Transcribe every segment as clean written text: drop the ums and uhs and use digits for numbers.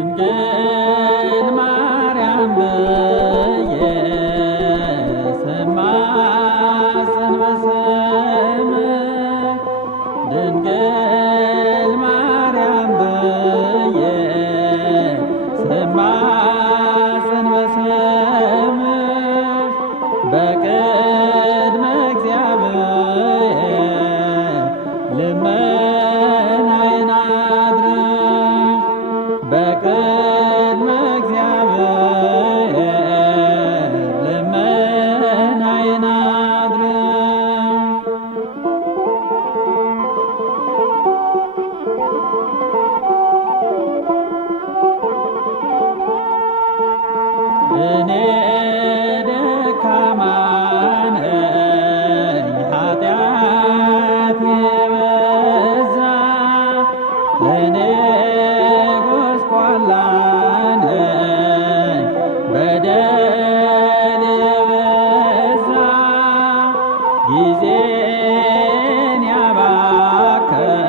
ድንግል ማርያም ብዬ ስማጸን በስምሽ ድንግል ማርያም ብዬ ስማጸን በስምሽ በቅድመ እግዚአብሔር ልመናዬን አድርሽ በቅድመ እግዚአብሔር ልመናዬን አድርሽ እኔ ደካማ ነኝ ኃጢአቴ በዛ እኔ ጎስቋላ ነኝ በደሌ በዛ ጊዜን ያባከን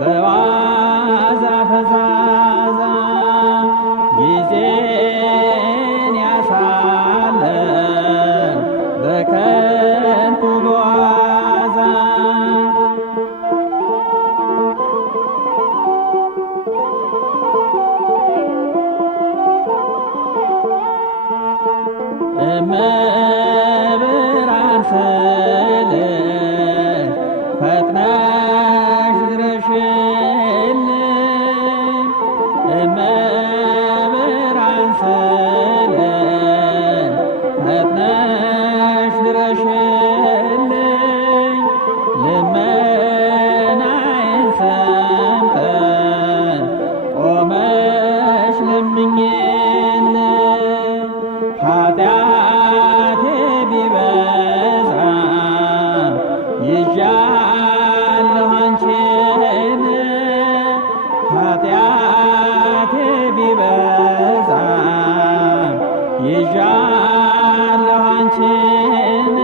በዋዛ ፈዛዛ ጊዜን ያሳለፍ በከንቱ በዋዛ እመብርሃን ስልሽ ፈጥነሽ ድረሽልኝ እመብርሃን ስልሽ ፈጥነሽ ድረሽልኝ ልመናዬን ሰምተሽ ቆመሽ ለምኝልኝ ኃጢአቴ ቢበዛ ይዣለሁ አንቺን ኃጢአቴ ቢበዛ ይዣለሁ አንቺን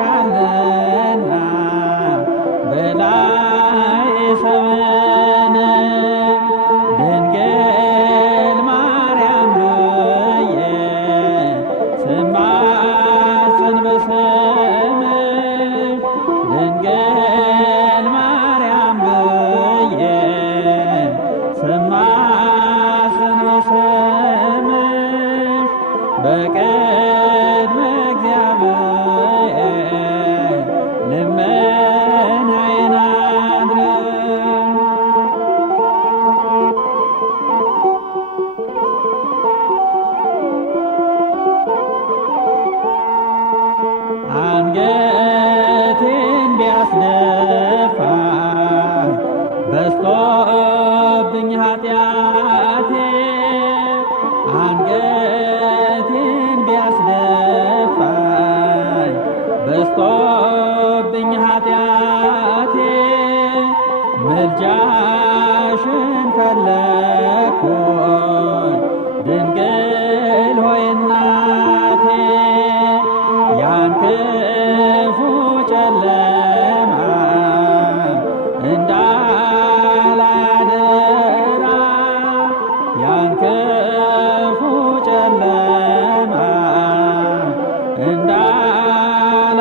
አስምረሻልና በላይ ሰብን ድንግል ማርያም ብዬ ስማጸን በስምሽ ድንግል ማርያም ብዬ ስማጸን በስምሽ በቅድመ እግዚአብሔር ልመናዬን አድርሽ አንገቴን ቢያስደፋኝ በዝቶብኝ ኃጢአቴ አንገቴን ቢያስደፋኝ በዝቶብኝ ኃጢአቴ ምልጃሽን ፈለግኩኝ ድንግል ሆይ እናቴ ያን ክፉ ጨለማ እንዳላደራ ያን ክፉ ጨለማ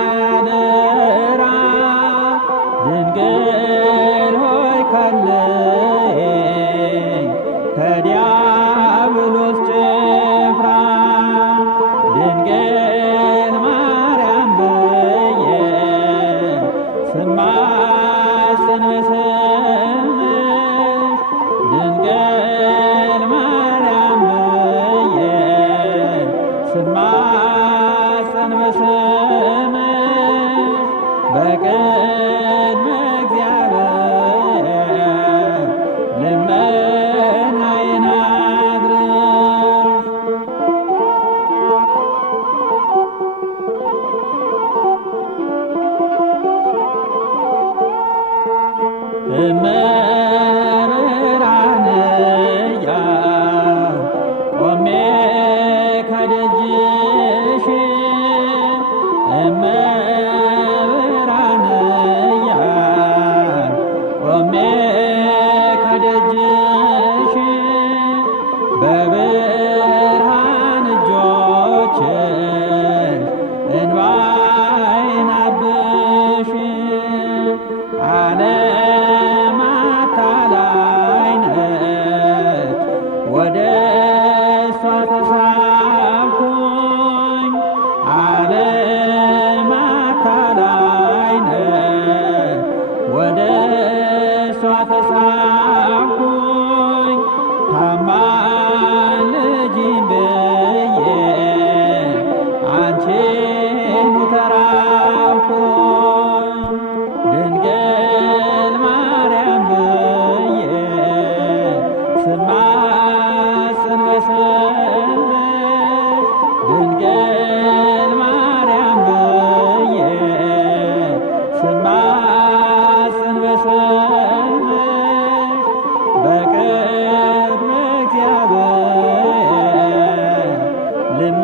እንዳላደራ ድንግል ሆይ ከልኝ ከደጅሽ እመብርሃን እያል ቆሜ ከደጅሽ በብርሃን እጆችሽ እንባዬን አብሽ ዓለም አታላይ ነች ወደ እሷ ተሳብኩኝ ዓለም አታላይ ነች ወደ እሷ ተሳብኩኝ ታማኝ ልጅን ብዬ አንቺን ተራብኩኝ ድንግል ማርያም ብዬ ስማጽን በስምሽ ድንግል ማርያም ብዬ ስማጽን በስምሽ በቅድመ እግዚአብሔር ልመ